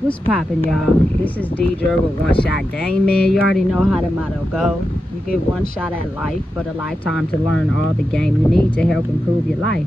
What's poppin', y'all? This is Deidre with One Shot Game. Man, you already know how the motto go. You get one shot at life, but a lifetime to learn all the game you need to help improve your life.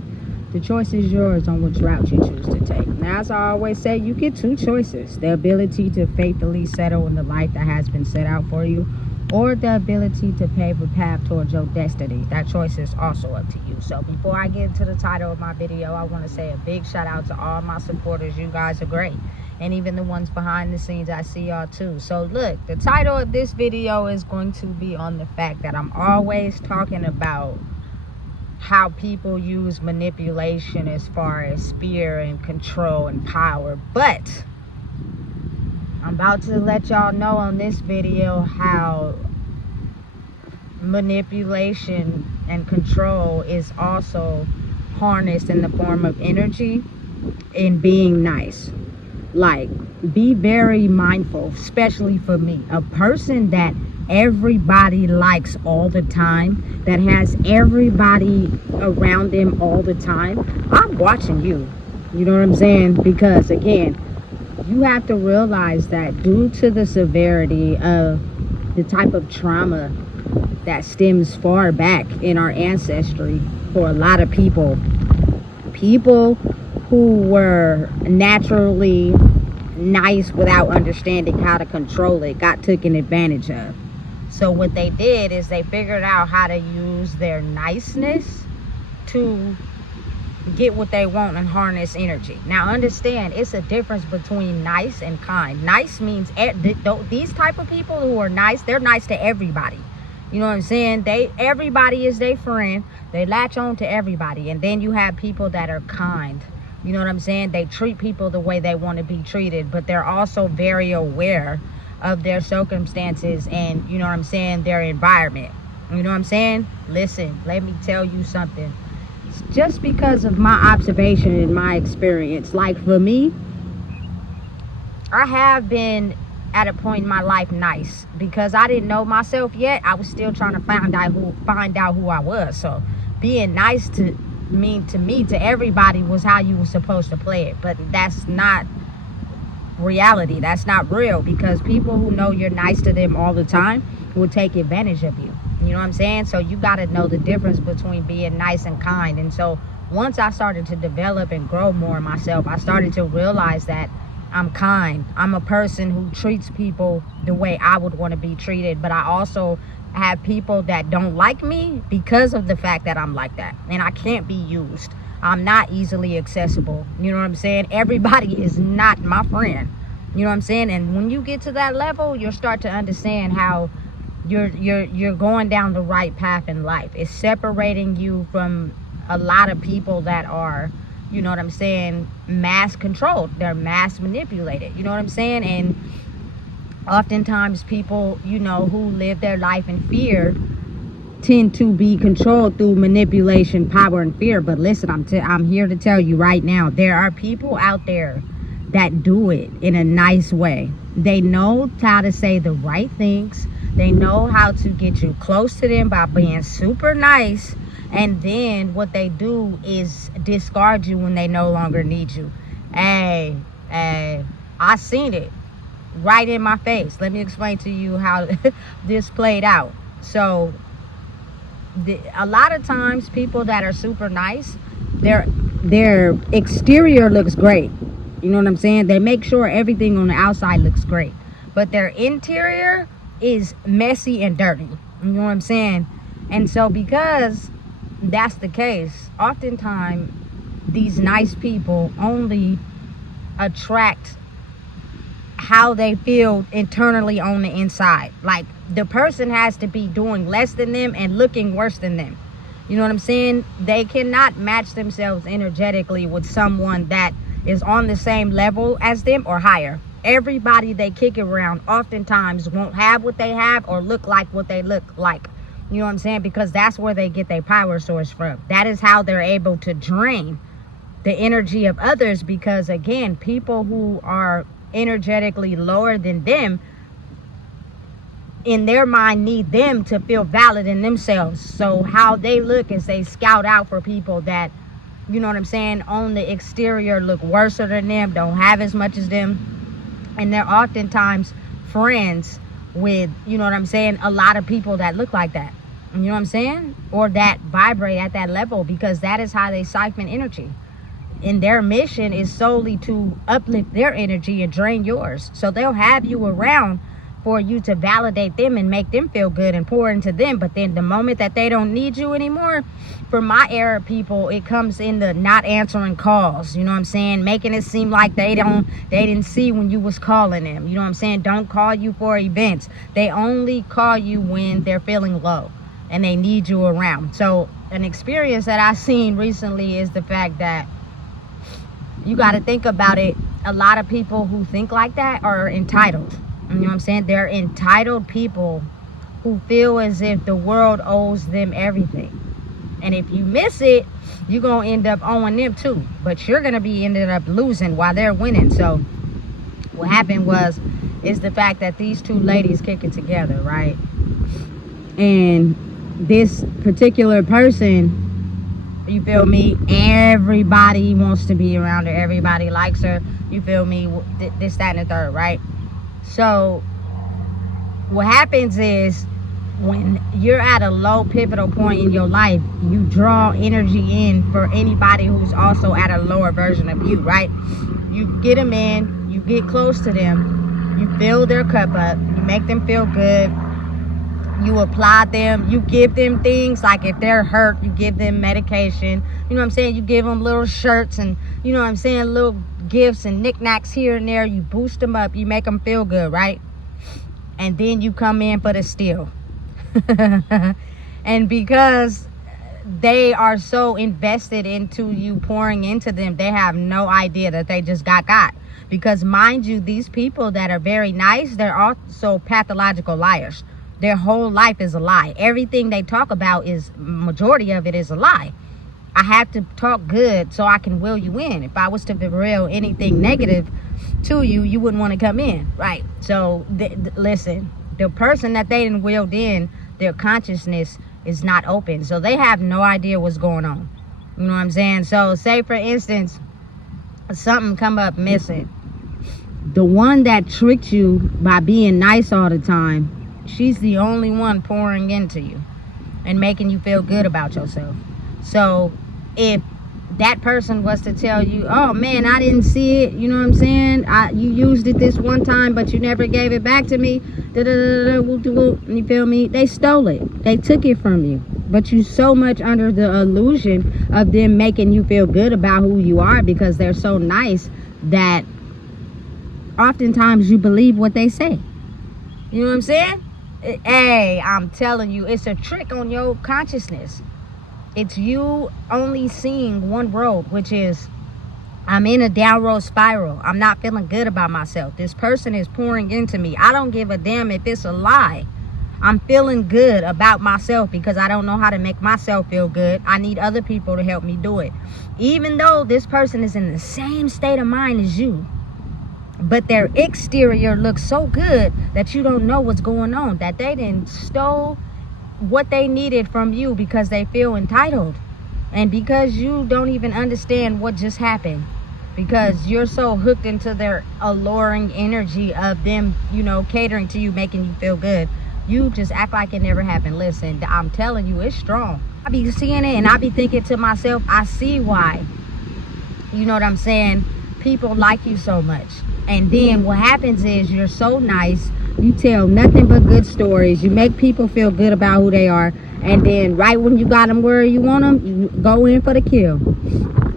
The choice is yours on which route you choose to take. Now, as I always say, you get two choices. The ability to faithfully settle in the life that has been set out for you, or the ability to pave a path towards your destiny. That choice is also up to you. So before I get into the title of my video, I want to say a big shout out to all my supporters. You guys are great. And even the ones behind the scenes, I see y'all too. So look, the title of this video is going to be on the fact that I'm always talking about how people use manipulation as far as fear and control and power. But I'm about to let y'all know on this video how manipulation and control is also harnessed in the form of energy and being nice. Like, be very mindful, especially for me, a person that everybody likes all the time, that has everybody around them all the time. I'm watching you, you know what I'm saying? Because again, you have to realize that due to the severity of the type of trauma that stems far back in our ancestry for a lot of people who were naturally nice without understanding how to control it got taken advantage of. So what they did is they figured out how to use their niceness to get what they want and harness energy. Now understand, it's a difference between nice and kind. Nice means these type of people who are nice, they're nice to everybody. You know what I'm saying? Everybody is their friend. They latch on to everybody. And then you have people that are kind. You know what I'm saying? They treat people the way they want to be treated, but they're also very aware of their circumstances and, you know what I'm saying, their environment. You know what I'm saying? Listen, let me tell you something. Just because of my observation and my experience, like for me, I have been at a point in my life nice because I didn't know myself yet. I was still trying to find out who I was. So being nice to everybody was how you were supposed to play it. But that's not reality. That's not real, because people who know you're nice to them all the time will take advantage of you. You know what I'm saying? So you got to know the difference between being nice and kind. And so once I started to develop and grow more in myself, I started to realize that I'm kind. I'm a person who treats people the way I would want to be treated, but I also have people that don't like me because of the fact that I'm like that, and I can't be used. I'm not easily accessible. You know what I'm saying? Everybody is not my friend. You know what I'm saying? And when you get to that level, you'll start to understand how you're going down the right path in life. It's separating you from a lot of people that are, you know what I'm saying, mass controlled. They're mass manipulated. You know what I'm saying? And oftentimes people, you know, who live their life in fear tend to be controlled through manipulation, power, and fear. But listen, I'm here to tell you right now, there are people out there that do it in a nice way. They know how to say the right things. They know how to get you close to them by being super nice. And then what they do is discard you when they no longer need you. Hey, I seen it right in my face. Let me explain to you how this played out. So a lot of times people that are super nice, their exterior looks great. You know what I'm saying? They make sure everything on the outside looks great, but their interior is messy and dirty. You know what I'm saying? And so because that's the case, oftentimes these nice people only attract how they feel internally on the inside. Like, the person has to be doing less than them and looking worse than them. You know what I'm saying? They cannot match themselves energetically with someone that is on the same level as them or higher. Everybody they kick it around oftentimes won't have what they have or look like what they look like. You know what I'm saying? Because that's where they get their power source from. That is how they're able to drain the energy of others, because again, people who are energetically lower than them, in their mind, need them to feel valid in themselves. So how they look is they scout out for people that, you know what I'm saying, on the exterior look worse than them, don't have as much as them, And they're oftentimes friends with, you know what I'm saying, a lot of people that look like that. You know what I'm saying? Or that vibrate at that level, because that is how they siphon energy. And their mission is solely to uplift their energy and drain yours. So they'll have you around for you to validate them and make them feel good and pour into them. But then the moment that they don't need you anymore, for my era people, it comes in the not answering calls. You know what I'm saying? Making it seem like they didn't see when you was calling them. You know what I'm saying? Don't call you for events. They only call you when they're feeling low and they need you around. So an experience that I seen recently is the fact that you got to think about it. A lot of people who think like that are entitled. You know what I'm saying? They're entitled people who feel as if the world owes them everything. And if you miss it, you're going to end up owing them too. But you're going to be ended up losing while they're winning. So what happened is the fact that these two ladies kick it together, right? And this particular person, you feel me, everybody wants to be around her, everybody likes her, you feel me, this, that, and the third, right? So what happens is, when you're at a low pivotal point in your life, you draw energy in for anybody who's also at a lower version of you, right? You get them in, you get close to them, you fill their cup up, you make them feel good, you apply them, you give them things like if they're hurt, you give them medication, you know what I'm saying? You give them little shirts and, you know what I'm saying, little gifts and knickknacks here and there. You boost them up, you make them feel good, right? And then you come in for the steal. And because they are so invested into you pouring into them, they have no idea that they just got. Because mind you, these people that are very nice, they're also pathological liars. Their whole life is a lie. Everything they talk about, is majority of it is a lie. I have to talk good so I can will you in. If I was to reveal anything negative to you, you wouldn't want to come in, right? So listen, the person that they done willed in, their consciousness is not open, so they have no idea what's going on. You know what I'm saying? So say for instance, something come up missing. The one that tricked you by being nice all the time, she's the only one pouring into you and making you feel good about yourself. So if that person was to tell you, oh man, I didn't see it, you know what I'm saying, you used it this one time but you never gave it back to me, you feel me, they stole it, they took it from you, but you so much under the illusion of them making you feel good about who you are because they're so nice that oftentimes you believe what they say. You know what I'm saying? Hey, I'm telling you, it's a trick on your consciousness. It's you only seeing one road, which is, I'm in a downward spiral. I'm not feeling good about myself. This person is pouring into me. I don't give a damn if it's a lie. I'm feeling good about myself because I don't know how to make myself feel good. I need other people to help me do it. Even though this person is in the same state of mind as you, but their exterior looks so good that you don't know what's going on, that they didn't stole what they needed from you because they feel entitled, and because you don't even understand what just happened, because you're so hooked into their alluring energy of them, you know, catering to you, making you feel good. You just act like it never happened. Listen, I'm telling you, it's strong. I be seeing it and I be thinking to myself, I see why, you know what I'm saying, people like you so much. And then what happens is, you're so nice, you tell nothing but good stories, you make people feel good about who they are, and then right when you got them where you want them, you go in for the kill.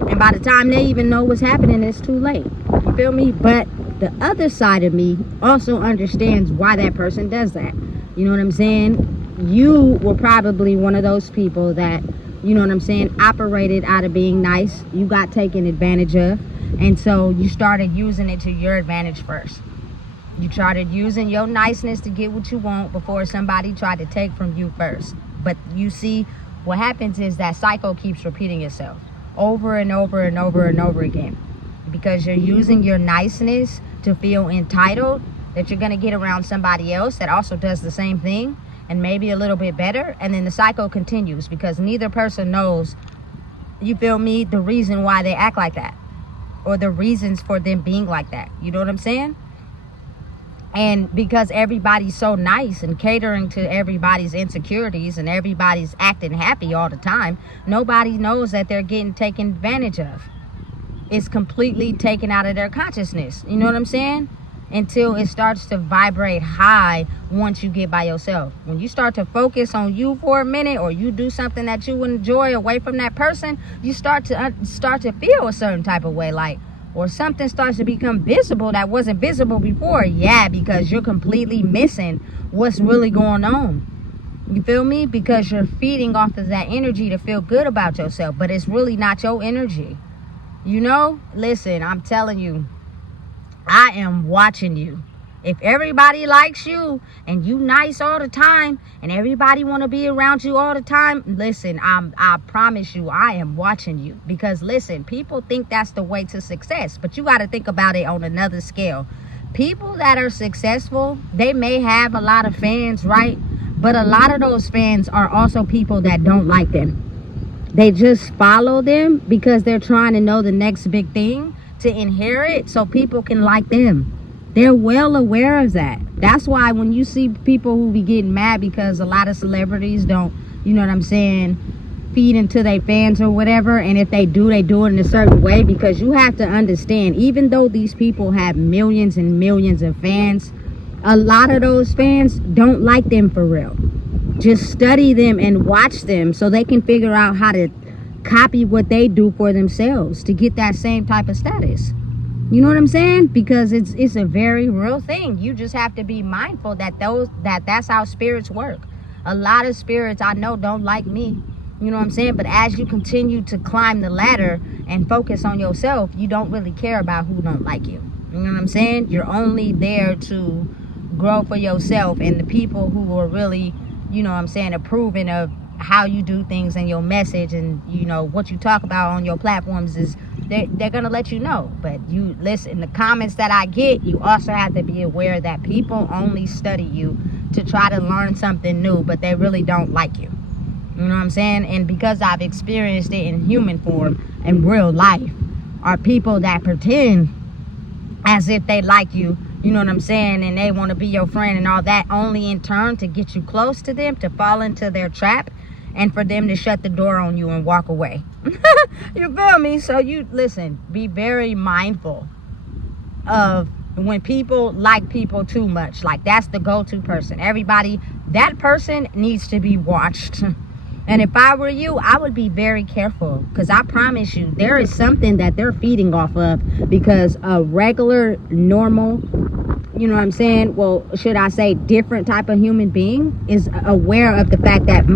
And by the time they even know what's happening, it's too late. You feel me? But the other side of me also understands why that person does that. You know what I'm saying? You were probably one of those people that, you know what I'm saying, operated out of being nice. You got taken advantage of. And so you started using it to your advantage first. You started using your niceness to get what you want before somebody tried to take from you first. But you see, what happens is that cycle keeps repeating itself over and over and over and over again. Because you're using your niceness to feel entitled that you're going to get around somebody else that also does the same thing and maybe a little bit better. And then the cycle continues because neither person knows, you feel me, the reason why they act like that, or the reasons for them being like that. You know what I'm saying? And because everybody's so nice and catering to everybody's insecurities and everybody's acting happy all the time, nobody knows that they're getting taken advantage of. It's completely taken out of their consciousness. You know what I'm saying? Until it starts to vibrate high once you get by yourself. When you start to focus on you for a minute, or you do something that you enjoy away from that person, you start to feel a certain type of way, like, or something starts to become visible that wasn't visible before. Yeah, because you're completely missing what's really going on. You feel me? Because you're feeding off of that energy to feel good about yourself, but it's really not your energy. You know? Listen, I'm telling you, I am watching you. If everybody likes you and you nice all the time and everybody want to be around you all the time, listen, I promise you, I am watching you. Because listen, people think that's the way to success, but you got to think about it on another scale. People that are successful, they may have a lot of fans, right? But a lot of those fans are also people that don't like them. They just follow them because they're trying to know the next big thing to inherit so people can like them. They're well aware of that. That's why when you see people who be getting mad because a lot of celebrities don't, you know what I'm saying, feed into their fans or whatever, and if they do it in a certain way, because you have to understand, even though these people have millions and millions of fans, a lot of those fans don't like them for real. Just study them and watch them so they can figure out how to copy what they do for themselves to get that same type of status. You know what I'm saying? Because it's a very real thing. You just have to be mindful that that's how spirits work. A lot of spirits I know don't like me. You know what I'm saying? But as you continue to climb the ladder and focus on yourself, you don't really care about who don't like you. You know what I'm saying? You're only there to grow for yourself, and the people who are really, you know what I'm saying, approving of how you do things and your message and, you know, what you talk about on your platforms is they're gonna let you know. But you listen, the comments that I get, you also have to be aware that people only study you to try to learn something new, but they really don't like you. You know what I'm saying? And because I've experienced it in human form in real life, are people that pretend as if they like you, you know what I'm saying, and they want to be your friend and all that, only in turn to get you close to them, to fall into their trap, and for them to shut the door on you and walk away. You feel me? So you listen, be very mindful of when people like people too much. Like, that's the go-to person. Everybody, that person needs to be watched. And if I were you, I would be very careful, because I promise you, there is something that they're feeding off of, because a regular, normal, you know what I'm saying, well, should I say different type of human being is aware of the fact that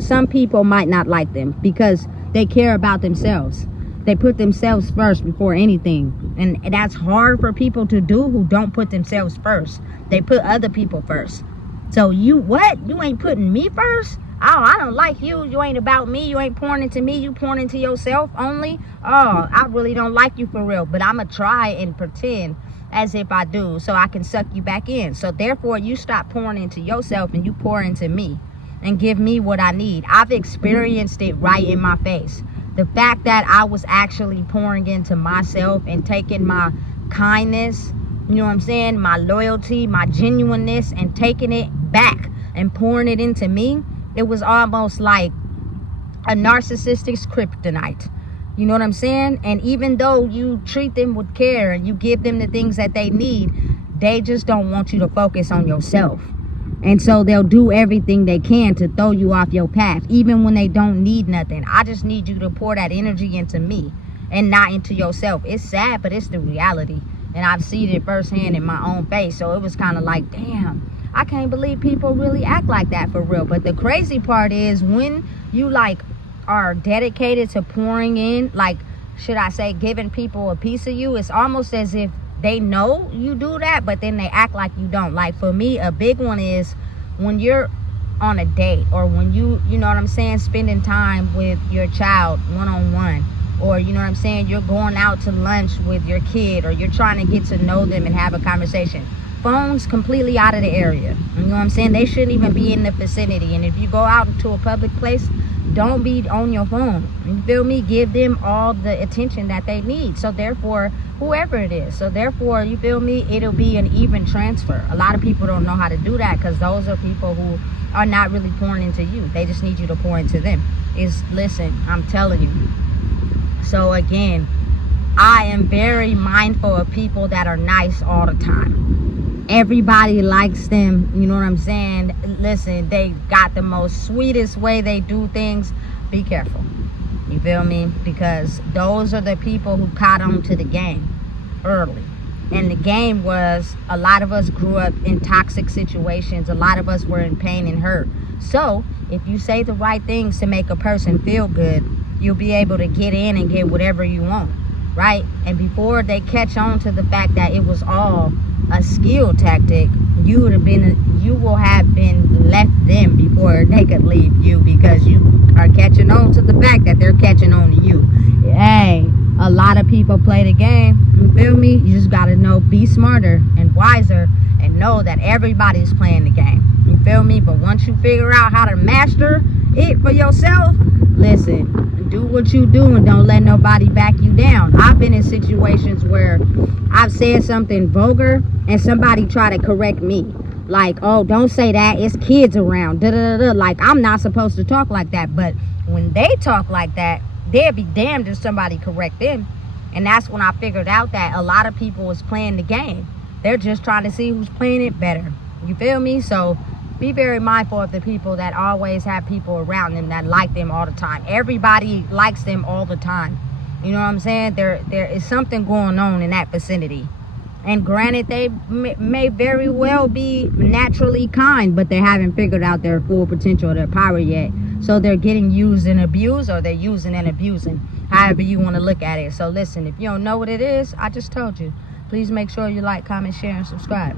some people might not like them because they care about themselves. They put themselves first before anything. And that's hard for people to do who don't put themselves first. They put other people first. So you ain't putting me first? Oh, I don't like you. You ain't about me. You ain't pouring into me. You pouring into yourself only. Oh, I really don't like you for real. But I'm going to try and pretend as if I do so I can suck you back in. So therefore, you stop pouring into yourself and you pour into me and give me what I need. I've experienced it right in my face. The fact that I was actually pouring into myself and taking my kindness, you know what I'm saying, my loyalty, my genuineness, and taking it back and pouring it into me, it was almost like a narcissistic kryptonite. You know what I'm saying? And even though you treat them with care and you give them the things that they need, they just don't want you to focus on yourself. And so they'll do everything they can to throw you off your path, even when they don't need nothing. I just need you to pour that energy into me and not into yourself. It's sad, but it's the reality. And I've seen it firsthand in my own face. So it was kind of like, damn, I can't believe people really act like that for real. But the crazy part is when you are dedicated to pouring in, should I say, giving people a piece of you, it's almost as if they know you do that, but then they act like you don't. Like for me, a big one is when you're on a date, or when you know what I'm saying, spending time with your child one-on-one, or you know what I'm saying, you're going out to lunch with your kid, or you're trying to get to know them and have a conversation. Phones completely out of the area. You know what I'm saying? They shouldn't even be in the vicinity. And if you go out into a public place, don't be on your phone. You feel me, give them all the attention that they need. So therefore, whoever it is, so therefore, you feel me, it'll be an even transfer. A lot of people don't know how to do that, because those are people who are not really pouring into you. They just need you to pour into them. Listen, I'm telling you. So again, I am very mindful of people that are nice all the time. Everybody likes them, you know what I'm saying? Listen, they got the most sweetest way they do things. Be careful. You feel me? Because those are the people who caught on to the game early. And the game was, a lot of us grew up in toxic situations. A lot of us were in pain and hurt. So if you say the right things to make a person feel good, you'll be able to get in and get whatever you want, right? And before they catch on to the fact that it was all a skill tactic, you will have been left them before they could leave you, because you are catching on to the fact that they're catching on to you. Hey, a lot of people play the game. You feel me? You just gotta know, be smarter and wiser, and know that everybody's playing the game. You feel me? But once you figure out how to master it for yourself, listen, do what you do and don't let nobody back you down. I've been in situations where I've said something vulgar and somebody try to correct me. Like, oh, don't say that, it's kids around, da da da da. Like, I'm not supposed to talk like that. But when they talk like that, they'll be damned if somebody correct them. And that's when I figured out that a lot of people is playing the game. They're just trying to see who's playing it better. You feel me? So be very mindful of the people that always have people around them that like them all the time. Everybody likes them all the time. You know what I'm saying? There is something going on in that vicinity. And granted, they may very well be naturally kind, but they haven't figured out their full potential or their power yet. So they're getting used and abused, or they're using and abusing, however you want to look at it. So listen, if you don't know what it is, I just told you. Please make sure you like, comment, share, and subscribe.